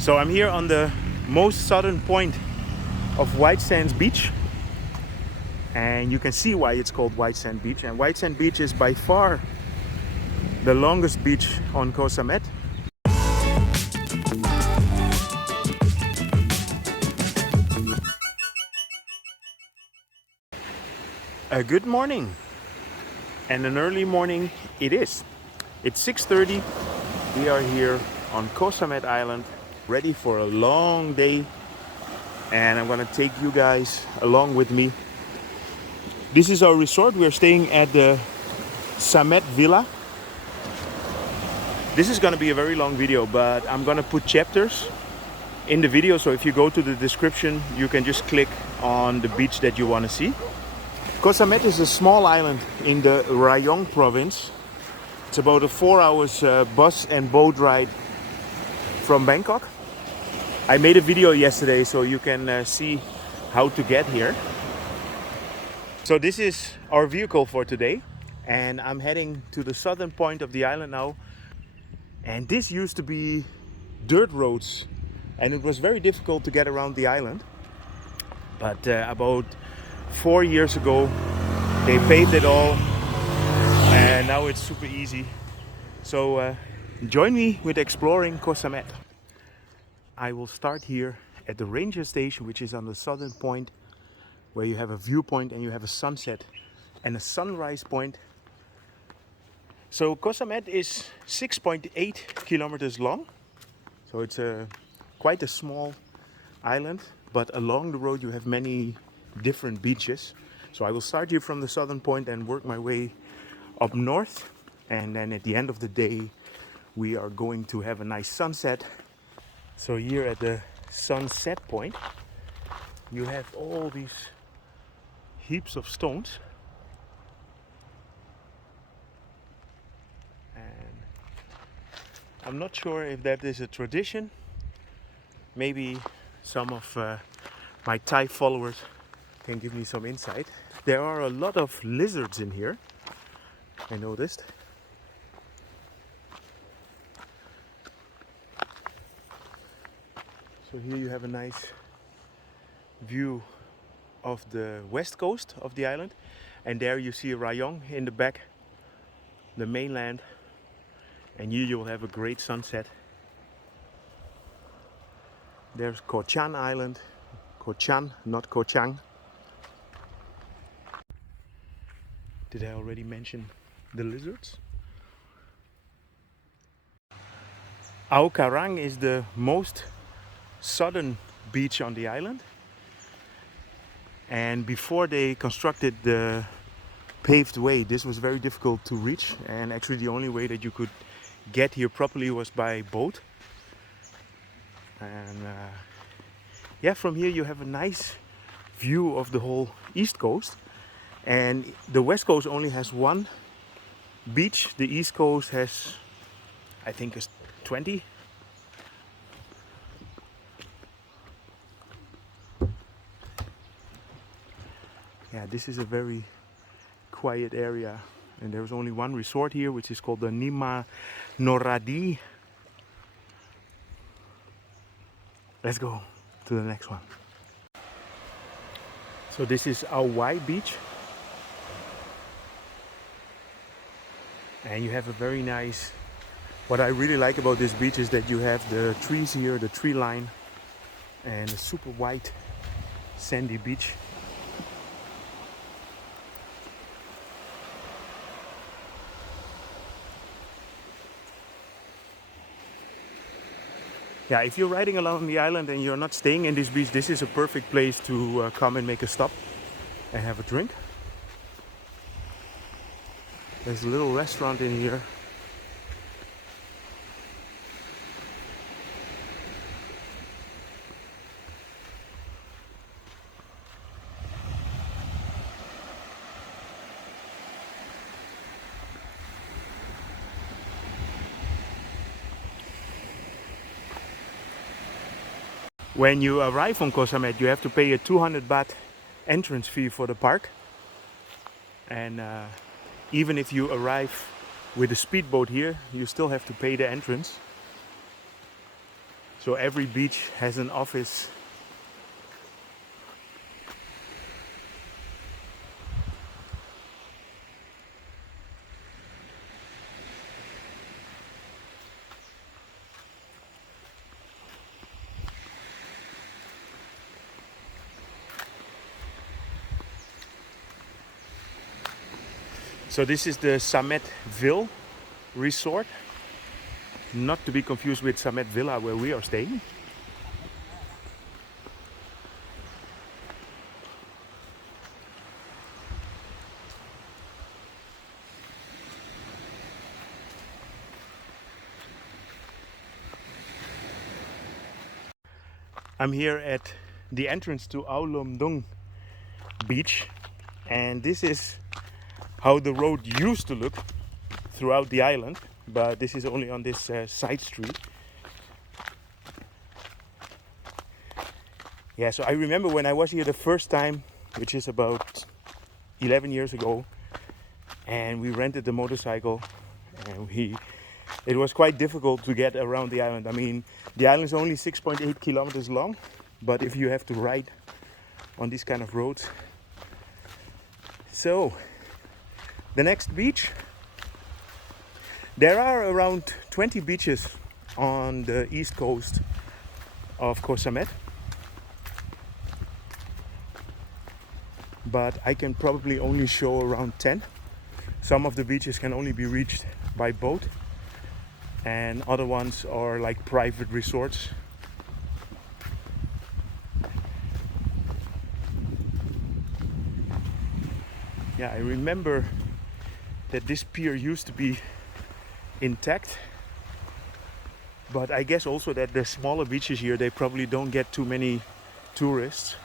So I'm here on the most southern point of White Sands Beach, and you can see why it's called White Sand Beach. And White Sand Beach is by far the longest beach on Koh Samet. A good morning, and an early morning it is. It's 6:30. We are here on Koh Samet Island, ready for a long day, and I'm gonna take you guys along with me. This is our resort. We are staying at the Samet Villa. This is gonna be a very long video, but I'm gonna put chapters in the video, so if you go to the description, you can just click on the beach that you want to see. Koh Samet is a small island in the Rayong province. It's about a 4 hours bus and boat ride from Bangkok. I made a video yesterday so you can see how to get here. So this is our vehicle for today, and I'm heading to the southern point of the island now. And this used to be dirt roads, and it was very difficult to get around the island. But about 4 years ago they paved it all, and now it's super easy. So join me with exploring Koh Samet. I will start here at the ranger station, which is on the southern point, where you have a viewpoint and you have a sunset and a sunrise point. So Koh Samet is 6.8 kilometers long, so it's quite a small island, but along the road you have many different beaches. So I will start here from the southern point and work my way up north, and then at the end of the day we are going to have a nice sunset. So here at the sunset point you have all these heaps of stones, and I'm not sure if that is a tradition. Maybe some of my Thai followers can give me some insight. There are a lot of lizards in here, I noticed. So here you have a nice view of the west coast of the island, and there you see Rayong in the back, the mainland, and here you will have a great sunset. There's Koh Chan Island, Koh Chan, not Koh Chang. Did I already mention the lizards? Pakarang is the most southern beach on the island, and before they constructed the paved way, this was very difficult to reach, and actually the only way that you could get here properly was by boat. And yeah, from here you have a nice view of the whole East Coast, and the West Coast only has one beach. The East Coast has, I think, 20. Yeah, this is a very quiet area, and there's only one resort here, which is called the Nima Noradi. Let's go to the next one. So this is our Wai Beach, and you have a very nice, what I really like about this beach is that you have the trees here, the tree line, and a super white sandy beach. Yeah, if you're riding along the island and you're not staying in this beach, this is a perfect place to come and make a stop and have a drink. There's a little restaurant in here. When you arrive on Koh Samet, you have to pay a 200 baht entrance fee for the park. And even if you arrive with a speedboat here, you still have to pay the entrance. So every beach has an office. So this is the Sametville resort, not to be confused with Samet Villa where we are staying. I'm here at the entrance to Aulomdong Beach, and this is how the road used to look throughout the island, but this is only on this side street. Yeah, so I remember when I was here the first time, which is about 11 years ago, and we rented the motorcycle, and it was quite difficult to get around the island. I mean, the island is only 6.8 kilometers long, but if you have to ride on these kind of roads. So the next beach, there are around 20 beaches on the east coast of Koh Samet, but I can probably only show around 10. Some of the beaches can only be reached by boat, and other ones are like private resorts. Yeah, I remember that this pier used to be intact, but I guess also that the smaller beaches here, they probably don't get too many tourists.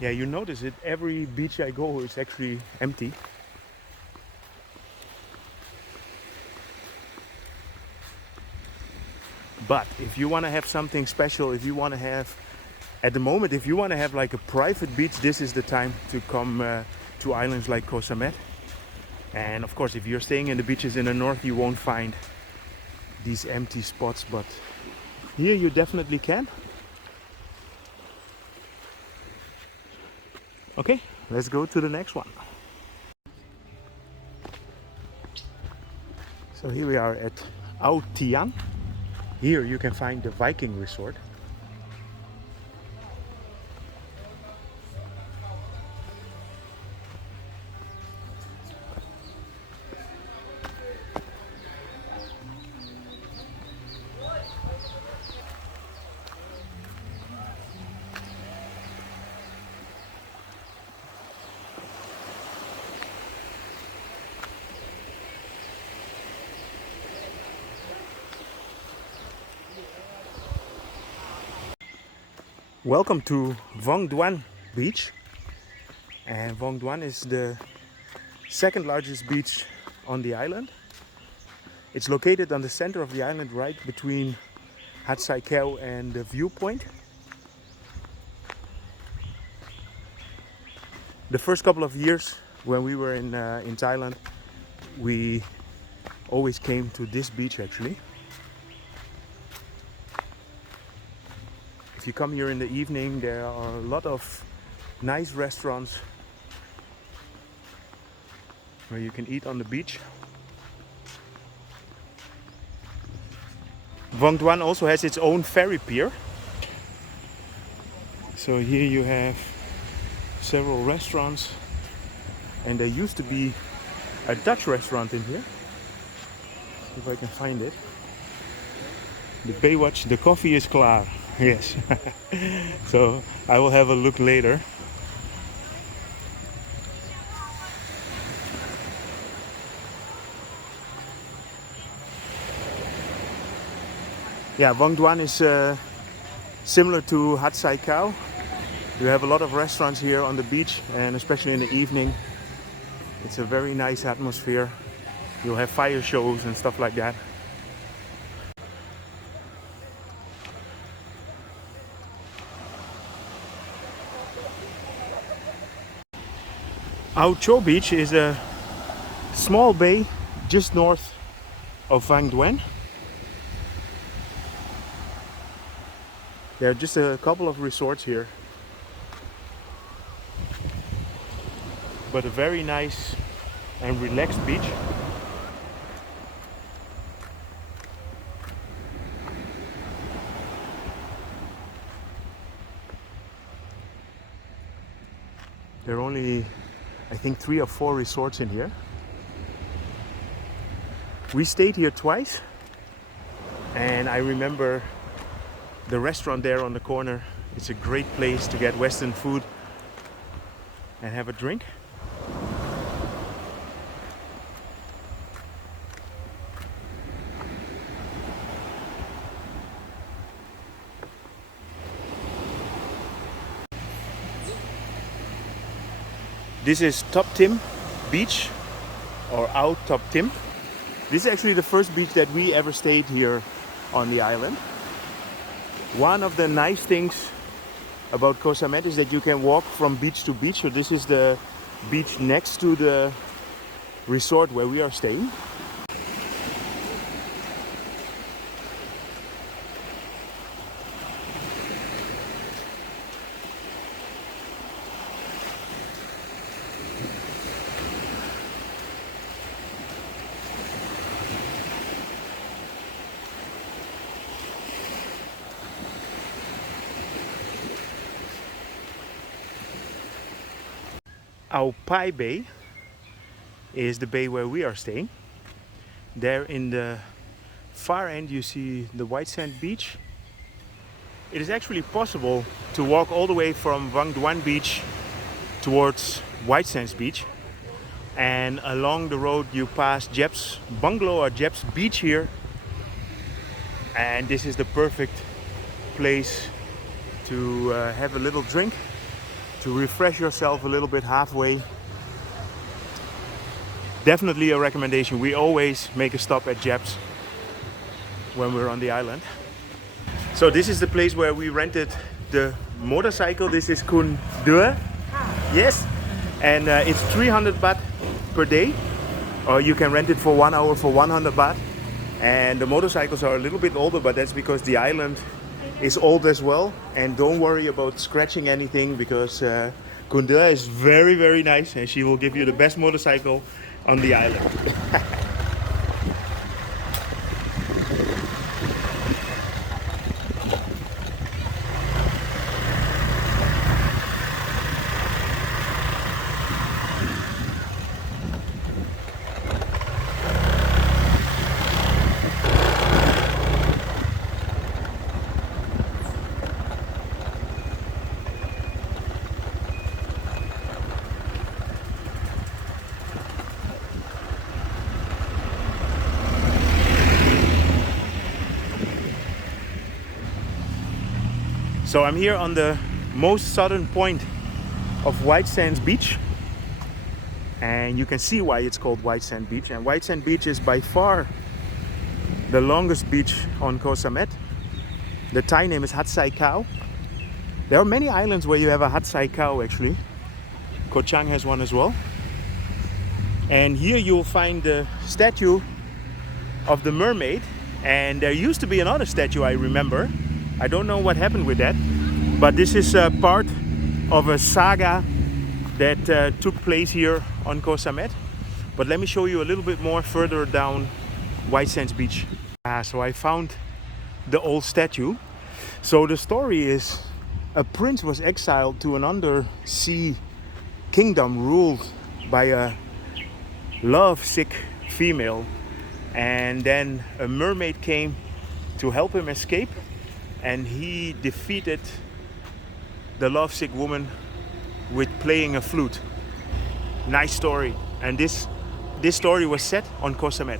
Yeah, you notice it, every beach I go is actually empty. But if you want to have something special, if you want to have, at the moment, if you want to have like a private beach, this is the time to come to islands like Koh Samet. And of course, if you're staying in the beaches in the north, you won't find these empty spots, but here you definitely can. Okay, let's go to the next one. So here we are at Thian. Here you can find the Viking resort. Welcome to Duen Beach, and Duen is the second largest beach on the island. It's located on the center of the island, right between Sai Kaew and the Viewpoint. The first couple of years when we were in Thailand, we always came to this beach actually. If you come here in the evening, there are a lot of nice restaurants where you can eat on the beach. Duen also has its own ferry pier. So here you have several restaurants, and there used to be a Dutch restaurant in here. See if I can find it. The Baywatch, the coffee is klaar. Yes. So I will have a look later. Yeah, Duen is similar to Sai Kaew. You have a lot of restaurants here on the beach, and especially in the evening, it's a very nice atmosphere. You'll have fire shows and stuff like that. Our Cho Beach is a small bay just north of Duen. There are just a couple of resorts here, but a very nice and relaxed beach. There are only, I think, 3 or 4 resorts in here. We stayed here twice, and I remember the restaurant there on the corner. It's a great place to get Western food and have a drink. This is Top Tim Beach, or Ao Top Tim. This is actually the first beach that we ever stayed here on the island. One of the nice things about Koh Samet is that you can walk from beach to beach. So this is the beach next to the resort where we are staying. Our Pai Bay is the bay where we are staying. There in the far end you see the white sand beach. It is actually possible to walk all the way from Duen Beach towards White Sands Beach, and along the road you pass Jeb's bungalow or Jeb's beach here, and this is the perfect place to have a little drink, to refresh yourself a little bit halfway. Definitely a recommendation. We always make a stop at Jeb's when we're on the island. So this is the place where we rented the motorcycle. This is Duen. Yes, and it's 300 baht per day, or you can rent it for 1 hour for 100 baht. And the motorcycles are a little bit older, but that's because the island is old as well. And don't worry about scratching anything, because Kundua is very, very nice, and she will give you the best motorcycle on the island. So I'm here on the most southern point of White Sands Beach, and you can see why it's called White Sand Beach. And White Sand Beach is by far the longest beach on Koh Samet. The Thai name is Hat Sai Kaew. There are many islands where you have a Hat Sai Kaew actually. Koh Chang has one as well. And here you'll find the statue of the mermaid, and there used to be another statue, I remember. I don't know what happened with that, but this is part of a saga that took place here on Koh Samet. But let me show you a little bit more further down White Sands Beach. So I found the old statue. So the story is, a prince was exiled to an undersea kingdom ruled by a love-sick female, and then a mermaid came to help him escape, and he defeated the lovesick woman with playing a flute. Nice story. And this story was set on Koh Samet.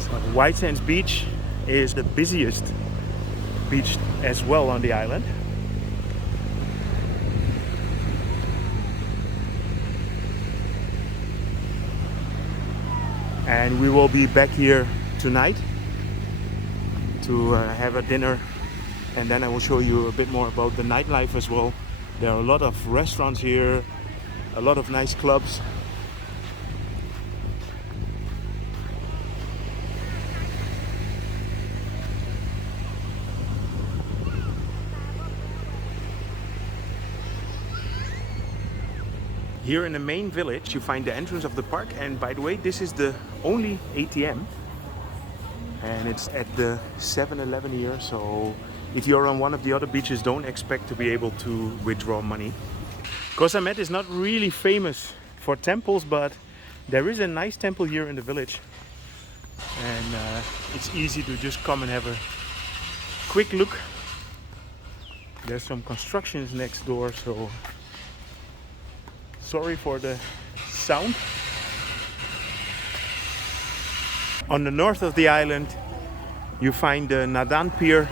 So White Sands Beach is the busiest beach as well on the island. and we will be back here tonight to have a dinner, and then I will show you a bit more about the nightlife as well. There are a lot of restaurants here, a lot of nice clubs. Here in the main village you find the entrance of the park, and by the way, this is the only ATM, and it's at the 7-Eleven here, so if you're on one of the other beaches, don't expect to be able to withdraw money. Koh Samet is not really famous for temples, but there is a nice temple here in the village, and it's easy to just come and have a quick look. There's some constructions next door, so sorry for the sound. On the north of the island you find the Nadan Pier,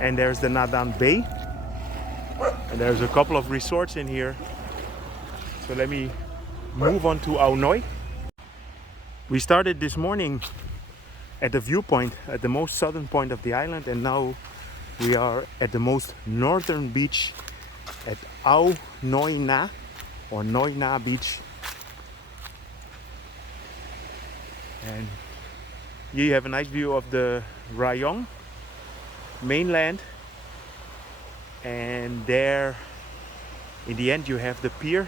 and there's the Nadan Bay, and there's a couple of resorts in here. So let me move on to Ao Noi. We started this morning at the Viewpoint, at the most southern point of the island, and now we are at the most northern beach at Ao Noi Na, or Noi Na Beach. And here you have a nice view of the Rayong mainland, and there in the end you have the pier,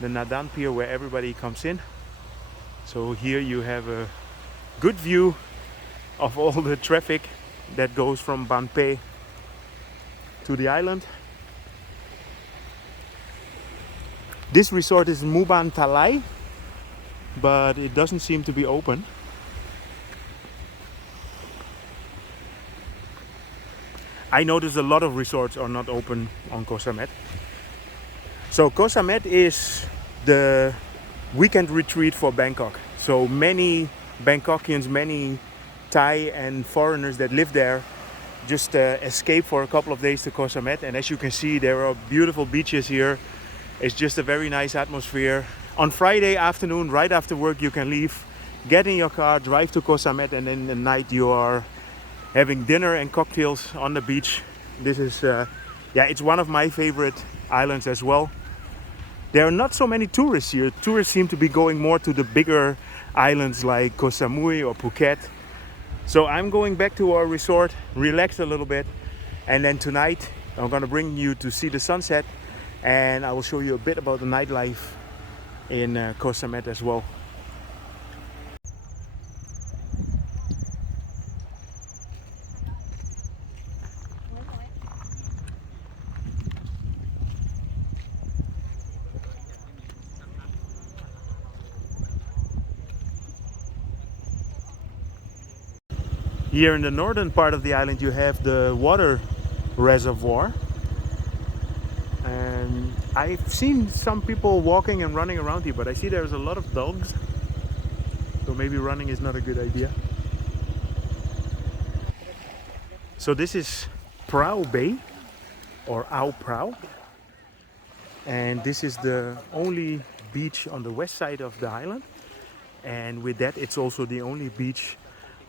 the Nadan Pier, where everybody comes in. So here you have a good view of all the traffic that goes from Ban Phe to the island. This resort is Muban Talai, but it doesn't seem to be open. I noticed a lot of resorts are not open on Koh Samet. So Koh Samet is the weekend retreat for Bangkok. So many Bangkokians, many Thai and foreigners that live there just escape for a couple of days to Koh Samet. And as you can see, there are beautiful beaches here. It's just a very nice atmosphere. On Friday afternoon, right after work, you can leave, get in your car, drive to Koh Samet, and then at night you are having dinner and cocktails on the beach. This is, it's one of my favorite islands as well. There are not so many tourists here. Tourists seem to be going more to the bigger islands like Koh Samui or Phuket. So I'm going back to our resort, relax a little bit, and then tonight I'm gonna bring you to see the sunset, and I will show you a bit about the nightlife in Koh Samet as well. Here in the northern part of the island you have the water reservoir, and I've seen some people walking and running around here, but I see there's a lot of dogs, so maybe running is not a good idea. So this is Prao Bay, or Ao Prao, and this is the only beach on the west side of the island, and with that it's also the only beach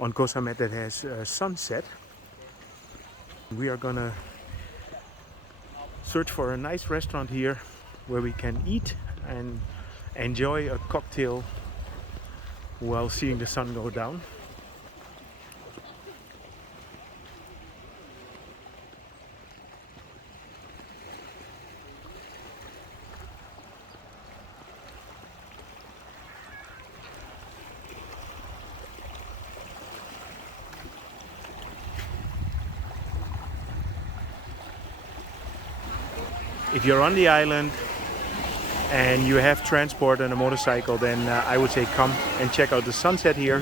on Koh Samet that has sunset. We are gonna search for a nice restaurant here where we can eat and enjoy a cocktail while seeing the sun go down. If you're on the island and you have transport and a motorcycle, then I would say come and check out the sunset here.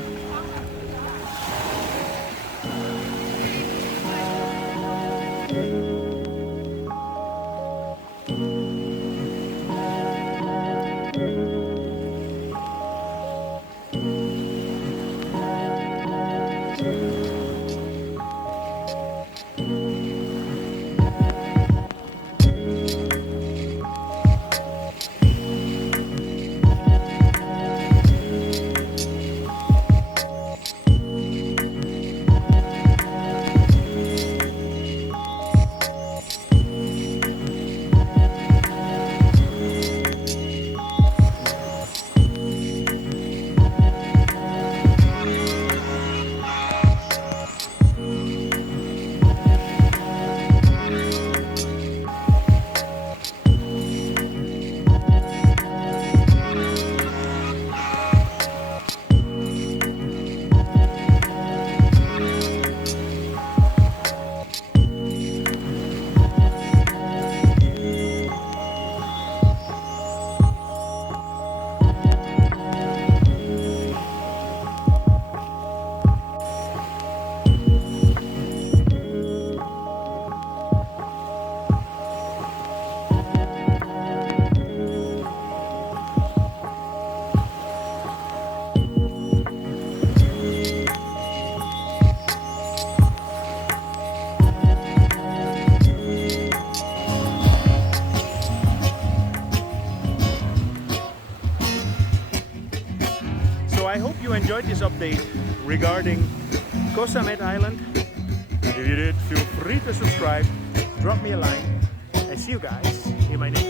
I hope you enjoyed this update regarding Koh Samet Island. If you did, feel free to subscribe, drop me a line, and see you guys in my next